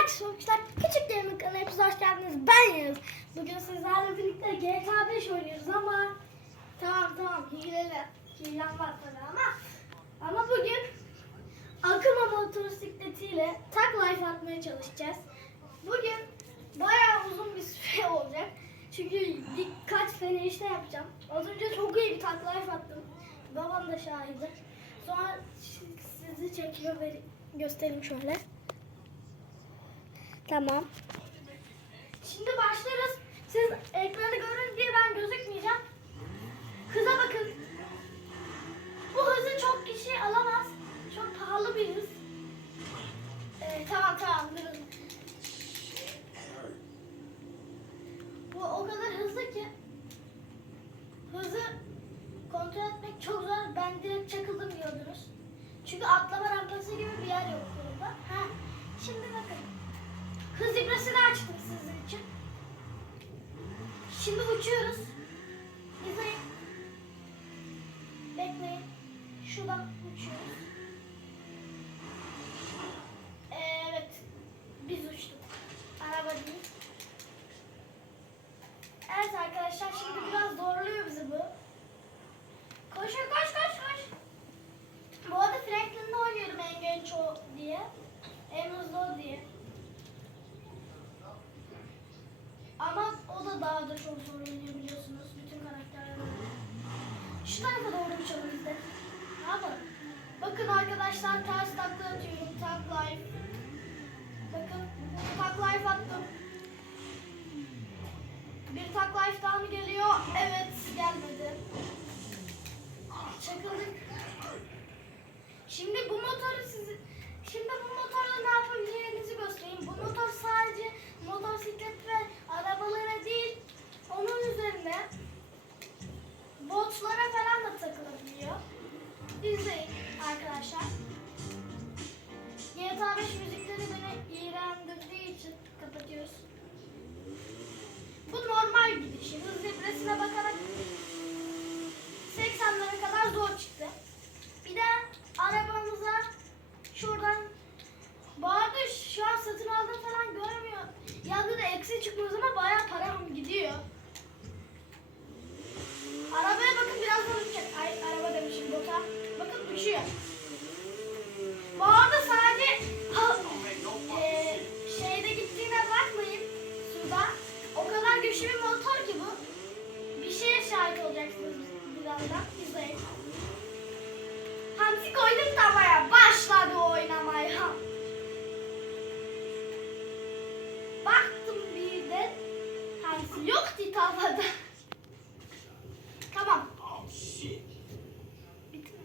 Herkese hoşlar. Küçük kanalına hepiniz hoş geldiniz. Ben Yağız. Bugün sizlerle birlikte GTA 5 oynuyoruz ama tamam tamam hileli. Hilem var tabii ama ama bugün Akıma motosikletiyle tak life atmaya çalışacağız. Bugün bayağı uzun bir süre olacak. Çünkü birkaç sene işte yapacağım. Az önce çok iyi bir tak life attım. Babam da şahidi. Sonra sizi çekiyor ve göstereyim şöyle. Tamam. Şimdi başlarız. Siz ekranı görün diye ben gözükmeyeceğim. Hıza bakın. Bu hızı çok kişi alamaz. Çok pahalı bir hız. Ee, tamam tamam durun. Bu o kadar hızlı ki hızı kontrol etmek çok zor. Ben direkt çakıldım gördünüz. Çünkü atlama rampası gibi bir yer yok burada. Ha, şimdi bakın. Hız ibresini açtım sizin için. Şimdi uçuyoruz. İzleyin. Bekleyin. Şuradan uçuyoruz. Evet. Biz uçtuk. Araba değil. Evet arkadaşlar şimdi biraz zorluyor bizi bu. Koş koş koş koş. Bu arada Franklin'de oynuyorum en genç o diye. En hızlı o diye. Ama o da daha da çok zor oynuyor biliyorsunuz. Bütün karakterler öyle. Şu doğru uçalım biz de. Ne yapalım? Bakın arkadaşlar ters takla atıyorum. Tag life. Bakın tag life attım. Bir tag life daha mı geliyor? Evet gelmedi. Çakıldık. Şimdi bu motoru sizi Şimdi bu motorla ne yapabileceğinizi göstereyim. Bu motor sadece motosiklet ve arabalara değil, onun üzerine botlara falan da takılabiliyor. İzleyin arkadaşlar. GTA 5 müzikleri beni iğrendirdiği için kapatıyoruz. Bu normal gidişi. Hız libresine bakarak 80'lere kadar zor çıktı. Bir de arabamıza şuradan bu şu an satın aldım falan görmüyor. Yanında da eksi çıkmıyor ama bayağı param gidiyor. Uçuyor. Bu arada sadece e, şeyde gittiğine bakmayın. Suda. O kadar güçlü bir motor ki bu. Bir şeye şahit olacaksınız birazdan. İzleyin. Hamsi koydum tavaya. Başladı oynamaya. Baktım bir de Hamsi yoktu tavada. Tamam.